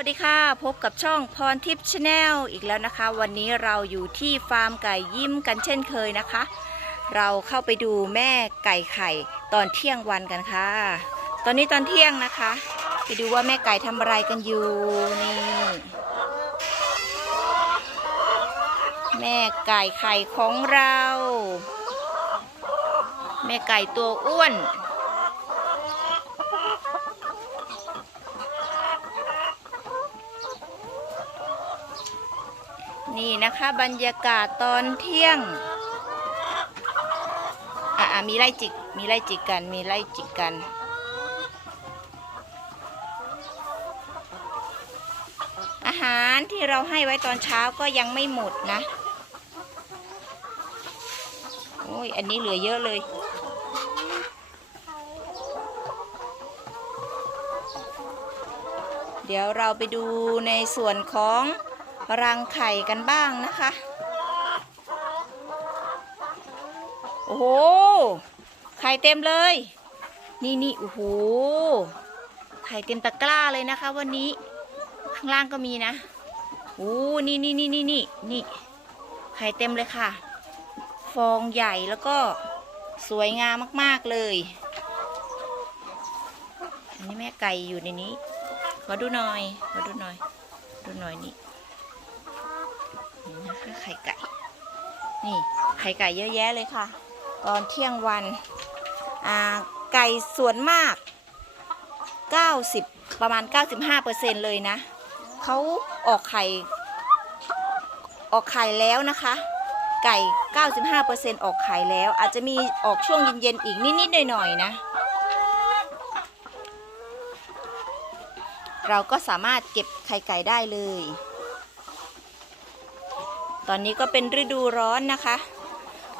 สวัสดีค่ะ พบกับช่องพรทิพย์ชาแนลอีกแล้วนะคะ วันนี้เราอยู่ที่ฟาร์มไก่ยิ้มกันเช่นเคยนะคะ เราเข้าไปดูแม่ไก่ไข่ตอนเที่ยงวันกันค่ะ ตอนนี้ตอนเที่ยงนะคะ ไปดูว่าแม่ไก่ทำอะไรกันอยู่นี่ แม่ไก่ไข่ของเรา แม่ไก่ตัวอ้วน นี่นะคะบรรยากาศตอนเที่ยง อะอะมีไล่จิก มีไล่จิกกัน มีไล่จิกกัน อาหารที่เราให้ไว้ตอนเช้าก็ยังไม่หมดนะ โอ้ย อันนี้เหลือเยอะเลยเดี๋ยวเราไปดูในส่วนของ รังไข่กันบ้างนะคะ โอ้โห ไข่เต็มเลย นี่นี่โอ้โห ไข่เต็มตะกร้าเลยนะคะ วันนี้ ข้างล่างก็มีนะโอ้นี่นี่นี่นี่นี่นี่ ไข่เต็มเลยค่ะ ฟองใหญ่แล้วก็สวยงามมาก ๆ เลย อันนี้แม่ไก่อยู่ในนี้ ขอดูหน่อย ขอดูหน่อย ดูหน่อยนี่นี่นะคะไข่ไก่ นี่ไข่ไก่เยอะแยะเลยค่ะ ตอนเที่ยงวันไก่ส่วนมาก 90 ประมาณ 95%เลยนะเขาออกไข่ออกไข่แล้วนะคะ ไก่ 95%ออกไข่แล้ว อาจจะมีออกช่วงเย็นๆอีกนิดๆหน่อยๆนะ เราก็สามารถเก็บไข่ไก่ได้เลย ตอนนี้ก็เป็นฤดูร้อนนะคะ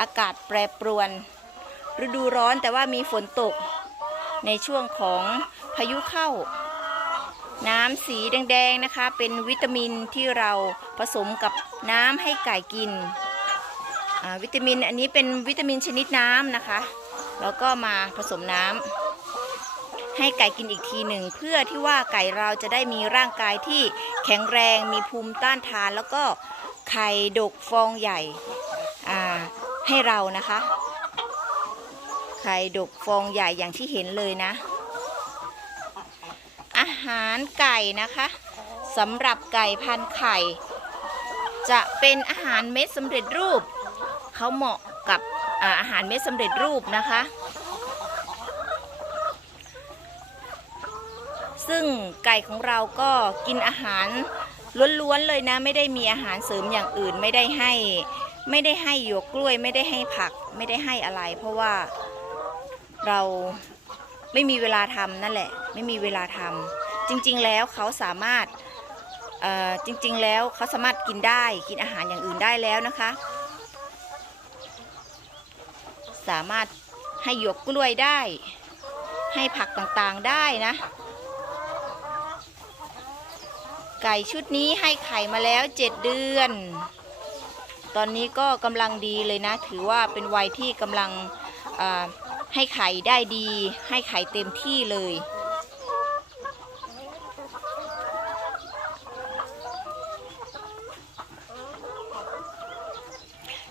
อากาศแปรปรวน ฤดูร้อนแต่ว่ามีฝนตก ในช่วงของพายุเข้า น้ำสีแดงๆนะคะ เป็นวิตามินที่เราผสมกับน้ำให้ไก่กิน วิตามินอันนี้เป็นวิตามินชนิดน้ำนะคะ แล้วก็มาผสมน้ำให้ไก่กินอีกทีหนึ่งเพื่อที่ว่าไก่เราจะได้มีร่างกายที่แข็งแรงมีภูมิต้านทาน แล้วก็ ไข่ดกฟองใหญ่ให้เรานะคะ ไข่ดกฟองใหญ่อย่างที่เห็นเลยนะ อาหารไก่นะคะสำหรับไก่พันไข่ จะเป็นอาหารเม็ดสำเร็จรูป เขาเหมาะกับอาอาหารเม็ดสำเร็จรูปนะคะ ซึ่งไก่ของเราก็กินอาหาร ล้วนๆเลยนะ ไม่ได้มีอาหารเสริมอย่างอื่นไม่ได้ให้ ไม่ได้ให้หยวกกล้วย ไม่ได้ให้ผัก ไม่ได้ให้อะไร เพราะว่าเราไม่มีเวลาทำนั่นแหละ ไม่มีเวลาทำจริงๆแล้วเขาสามารถจริงๆแล้วเขาสามารถกินได้กินอาหารอย่างอื่นได้แล้วนะคะ สามารถให้หยวกกล้วยได้ ให้ผักต่างๆได้นะ ไก่ชุดนี้ให้ไข่มาแล้วเจ็ดเดือน ตอนนี้ก็กำลังดีเลยนะ ถือว่าเป็นวัยที่กำลังให้ไข่ได้ดี ให้ไข่เต็มที่เลย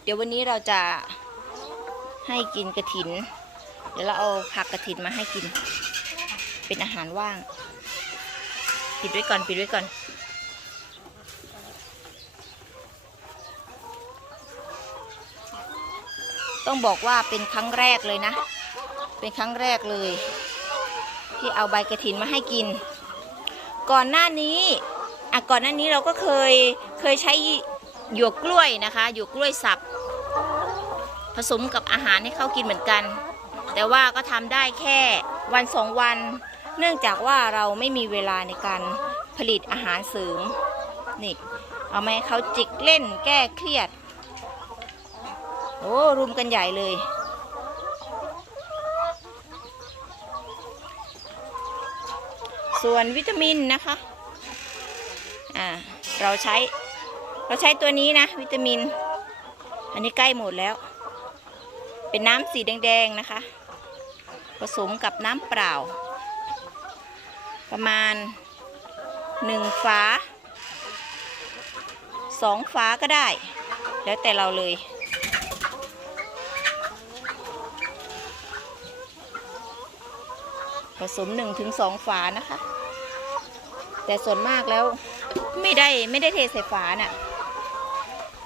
เดี๋ยววันนี้เราจะให้กินกระถิน เดี๋ยวเราเอาผักกระถินมาให้กิน เป็นอาหารว่าง ปิดไว้ก่อน ปิดไว้ก่อน ต้องบอกว่าเป็นครั้งแรกเลยนะ เป็นครั้งแรกเลย ที่เอาใบกระถินมาให้กิน ก่อนหน้านี้อะก่อนหน้านี้เราก็เคยเคยใช้หยวกกล้วยนะคะหยวกกล้วยสับ ผสมกับอาหารให้เขากินเหมือนกัน แต่ว่าก็ทำได้แค่วันสองวัน เนื่องจากว่าเราไม่มีเวลาในการผลิตอาหารเสริมนี่เอามาให้เขาจิกเล่นแก้เครียด โอ้รุมกันใหญ่เลย ส่วนวิตามินนะคะ อ่า เราใช้ เราใช้ตัวนี้นะ วิตามิน อันนี้ใกล้หมดแล้ว เป็นน้ำสีแดง ๆ นะคะ ผสมกับน้ำเปล่า ประมาณหนึ่งฝาสองฝาก็ได้ แล้วแต่เราเลย ผสมหนึ่งถึงสองฝานะคะ แต่ส่วนมากแล้วไม่ได้ไม่ได้เทใส่ฝาน่ะ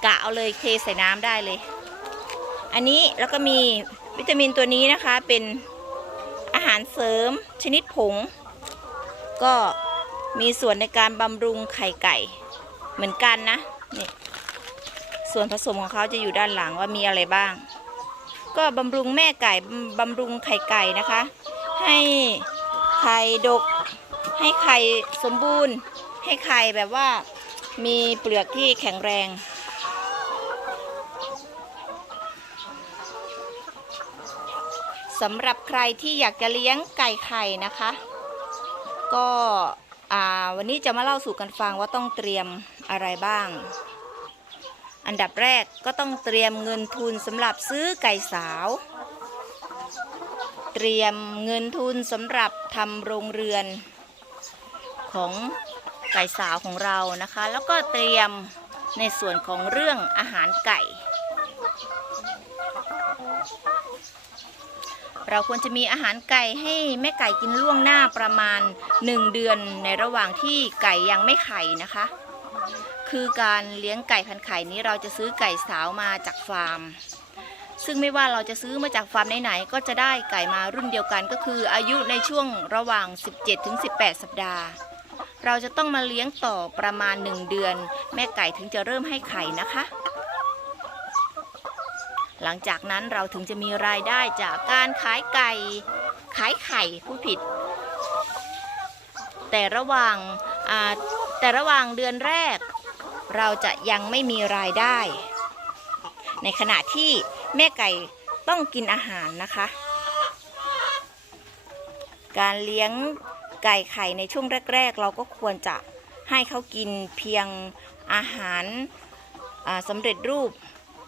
กะเอาเลยเทใส่น้ำได้เลย อันนี้แล้วก็มีวิตามินตัวนี้นะคะเป็นอาหารเสริมชนิดผง ก็มีส่วนในการบำรุงไข่ไก่เหมือนกันนะนี่ส่วนผสมของเขาจะอยู่ด้านหลังว่ามีอะไรบ้าง ก็บำรุงแม่ไก่บำบำรุงไข่ไก่นะคะ ให้ไข่ดก ให้ไข่สมบูรณ์ ให้ไข่แบบว่ามีเปลือกที่แข็งแรง สำหรับใครที่อยากจะเลี้ยงไก่ไข่นะคะ ก็วันนี้จะมาเล่าสู่กันฟังว่าต้องเตรียมอะไรบ้าง อันดับแรกก็ต้องเตรียมเงินทุนสำหรับซื้อไก่สาว เตรียมเงินทุนสำหรับทำโรงเรือนของไก่สาวของเรานะคะ แล้วก็เตรียมในส่วนของเรื่องอาหารไก่ เราควรจะมีอาหารไก่ให้แม่ไก่กินล่วงหน้าประมาณ 1 เดือนในระหว่างที่ไก่ยังไม่ไข่นะคะ คือการเลี้ยงไก่พันไข่นี้เราจะซื้อไก่สาวมาจากฟาร์ม ซึ่งไม่ว่าเราจะซื้อมาจากฟาร์มไหนๆก็จะได้ไก่มารุ่นเดียวกันก็คือ อายุในช่วงระหว่าง 17-18 สัปดาห์ เราจะต้องมาเลี้ยงต่อประมาณ 1 เดือน แม่ไก่ถึงจะเริ่มให้ไข่นะคะ หลังจากนั้นเราถึงจะมีรายได้จากการขายไก่ขายไข่ผู้ผิด แต่ระหว่างแต่ระหว่างเดือนแรก เราจะยังไม่มีรายได้ ในขณะที่แม่ไก่ต้องกินอาหารนะคะ การเลี้ยงไก่ไข่ในช่วงแรก ๆ เราก็ควรจะให้เขากินเพียงอาหารสำเร็จรูป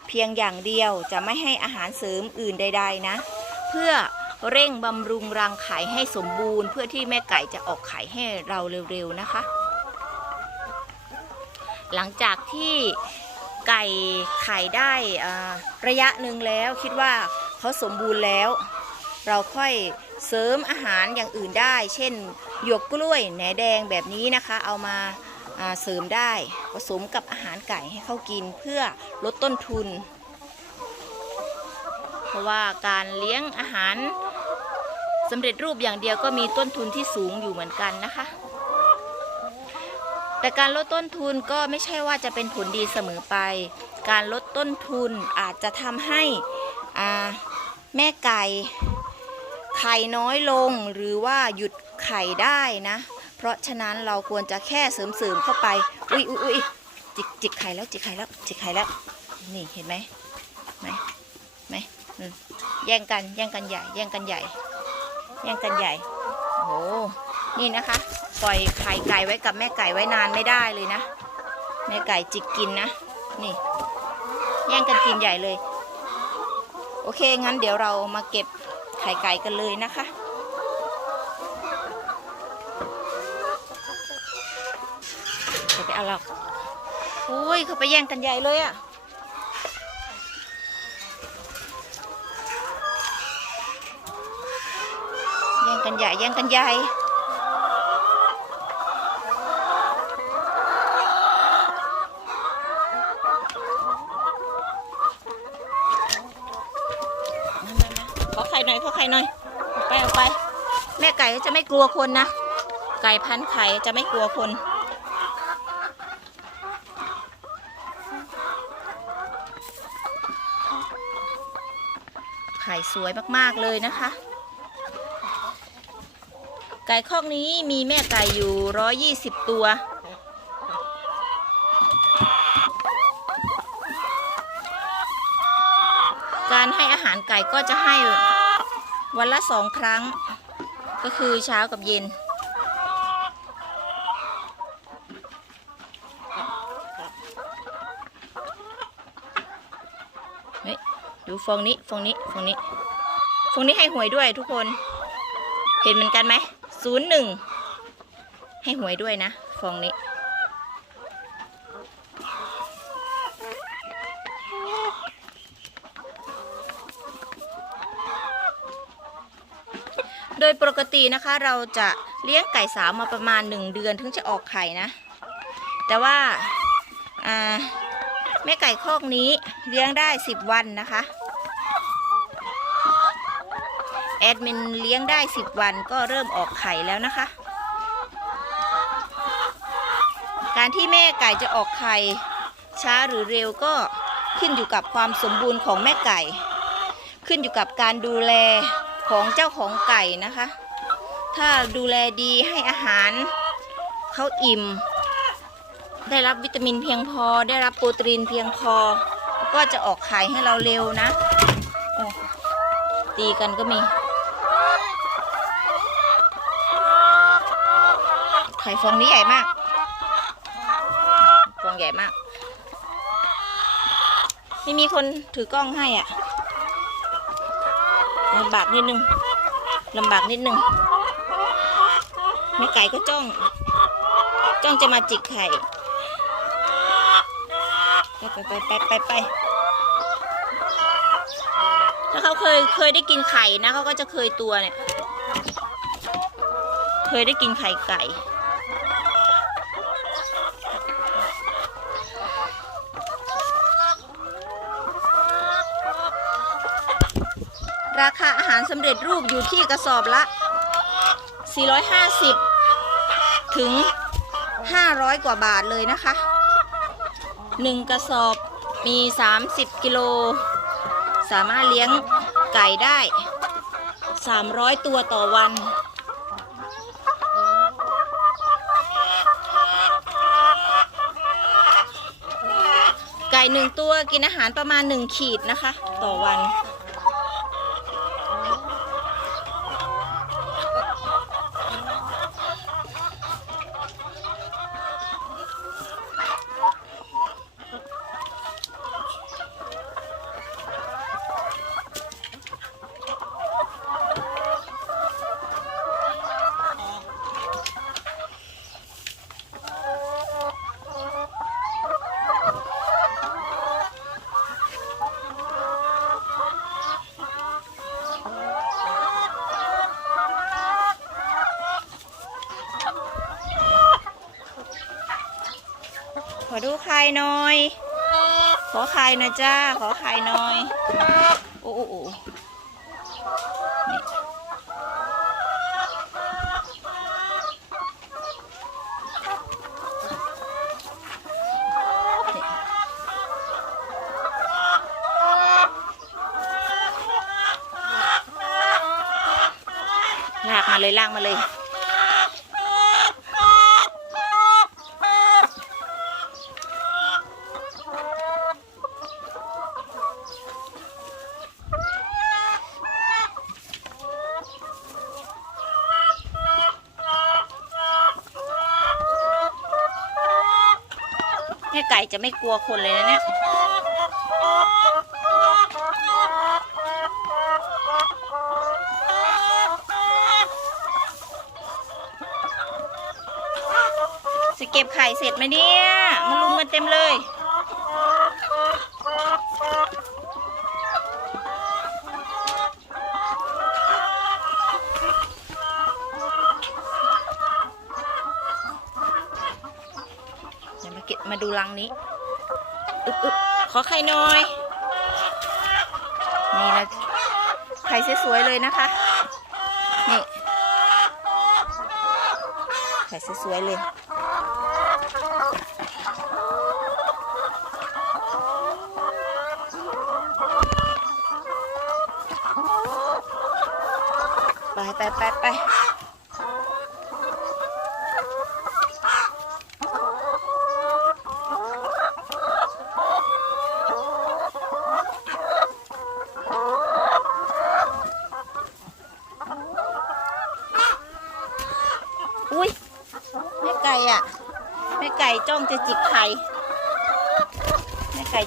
เพียงอย่างเดียวจะไม่ให้อาหารเสริมอื่นใด ๆ นะ เพื่อเร่งบำรุงรังไข่ให้สมบูรณ์ เพื่อที่แม่ไก่จะออกไข่ให้เราเร็ว ๆ นะคะ หลังจากที่ ไก่ไข่ได้ระยะหนึ่งแล้วคิดว่าเขาสมบูรณ์แล้ว เราค่อยเสริมอาหารอย่างอื่นได้ เช่นหยวกกล้วยแหนแดงแบบนี้นะคะ เอามาอ่าเสริมได้ผสมกับอาหารไก่ให้เขากินเพื่อลดต้นทุน เพราะว่าการเลี้ยงอาหารสำเร็จรูปอย่างเดียวก็มีต้นทุนที่สูงอยู่เหมือนกันนะคะ แต่การลดต้นทุนก็ไม่ใช่ว่าจะเป็นผลดีเสมอไป การลดต้นทุนอาจจะทำให้แม่ไก่ไข่น้อยลงหรือว่าหยุดไข่ได้นะ เพราะฉะนั้นเราควรจะแค่เสริมๆเข้าไป อุ้ยอุ้ยอุ้ยจิกจิกไข่แล้วจิกไข่แล้วจิกไข่แล้ว นี่เห็นไหมไหมไหมแย่งกันแย่งกันใหญ่ แย่งกันใหญ่ แย่งกันใหญ่โอ้โหนี่นะคะ ปล่อยไข่ไก่ไว้กับแม่ไก่ไว้นานไม่ได้เลยนะ แม่ไก่จิกกินนะ นี่ แย่งกันกินใหญ่เลย โอเค งั้นเดี๋ยวเรามาเก็บไข่ไก่กันเลยนะคะเดี๋ยวไปเอาเราอุ้ยเขาไปแย่งกันใหญ่เลยอะแย่งกันใหญ่แย่งกันใหญ่ มามามาขอไข่หน่อยอไข่หน่อยไปเอาไป แม่ไก่จะไม่กลัวคนนะ ไก่พันไข่จะไม่กลัวคน ไข่สวยมากๆเลยนะคะ ไก่คอกนี้มีแม่ไก่อยู่120ตัวการให้อาหารไก่ก็จะให้ วันละสองครั้ง ก็คือเช้ากับเย็นเฮ้ยดูฟองนี้ฟองนี้ฟองนี้ฟองนี้ให้หวยด้วยทุกคน เห็นเหมือนกันไหมศูนย์หนึ่งให้หวยด้วยนะฟองนี้ โดยปกติ นะคะ เราจะเลี้ยงไก่สาวมาประมาณ 1 เดือนถึงจะออกไข่นะ แต่ว่าอ่าแม่ไก่คอกนี้เลี้ยงได้ 10 วันนะคะแอดมินเลี้ยงได้ 10 วันก็เริ่มออกไข่แล้วนะคะ การที่แม่ไก่จะออกไข่ช้าหรือเร็วก็ขึ้นอยู่กับความสมบูรณ์ของแม่ไก่ ขึ้นอยู่กับการดูแลของเจ้าของไก่นะคะ ถ้าดูแลดีให้อาหารเขาอิ่ม ได้รับวิตามินเพียงพอ ได้รับโปรตีนเพียงพอ ก็จะออกไข่ให้เราเร็วนะ ตีกันก็มี ไข่ฟองนี้ใหญ่มาก ฟองใหญ่มาก ไม่มีคนถือกล้องให้อะลำบากนิดนึงลำบากนิดนึง แม่ไก่ก็จ้อง จ้องจะมาจิกไข่ ไปไปไปไปไปถ้าเขาเคยเคยได้กินไข่นะเขาก็จะเคยตัวเนี่ย เคยได้กินไข่ไก่ราคาอาหารสำเร็จรูปอยู่ที่กระสอบละ 450 ถึง 500 กว่าบาทเลยนะคะ 1 กระสอบมี 30 กิโล สามารถเลี้ยงไก่ได้ 300 ตัวต่อวันไก่หนึ่งตัวกินอาหารประมาณ 1 ขีดนะคะ ต่อวัน หน่อย ขอไข่หน่อยจ้า ขอไข่หน่อย โอ้โอ้โอ้ลากมาเลยลากมาเลย แค่ไก่จะไม่กลัวคนเลยนะเนี่ยจะเก็บไข่เสร็จไหมเนี่ยมาลุมกันเต็มเลย เดี๋ยว มาดูรังนี้อึ๊บอึ๊บขอไข่หน่อย นี่นะไข่สวยๆเลยนะคะ นี่ ไข่สวยๆเลยไปไปไปไป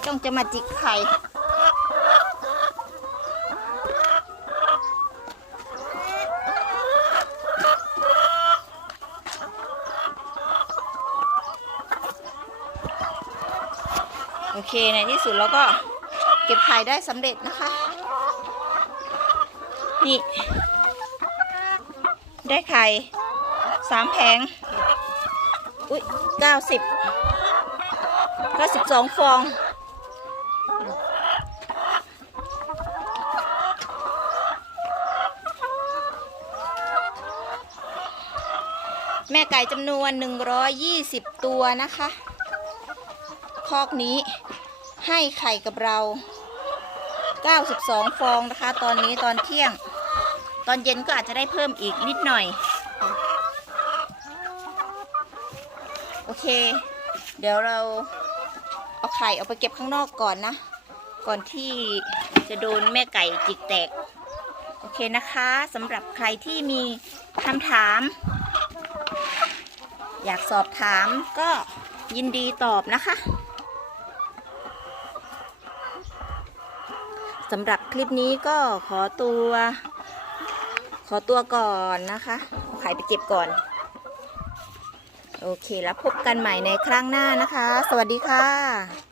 จ้องจะมาจิกไข่โอเค ในที่สุดเราก็เก็บไข่ได้สำเร็จนะคะ นี่ ได้ไข่สามแผง อุ้ยเก้าสิบเก้าสิบสองฟอง แม่ไก่จำนวน 120 ตัวนะคะ คอกนี้ให้ไข่กับเรา 92 ฟองนะคะ ตอนนี้ตอนเที่ยง ตอนเย็นก็อาจจะได้เพิ่มอีกนิดหน่อย โอเค เดี๋ยวเราเอาไข่เอาไปเก็บข้างนอกก่อนนะ ก่อนที่จะโดนแม่ไก่จิกแตก โอเคนะคะสำหรับใครที่มีคำถาม อยากสอบถามก็ยินดีตอบนะคะสำหรับคลิปนี้ก็ขอตัว ขอตัวก่อนนะคะขายไปเก็บก่อน โอเคแล้วพบกันใหม่ในครั้งหน้านะคะ สวัสดีค่ะ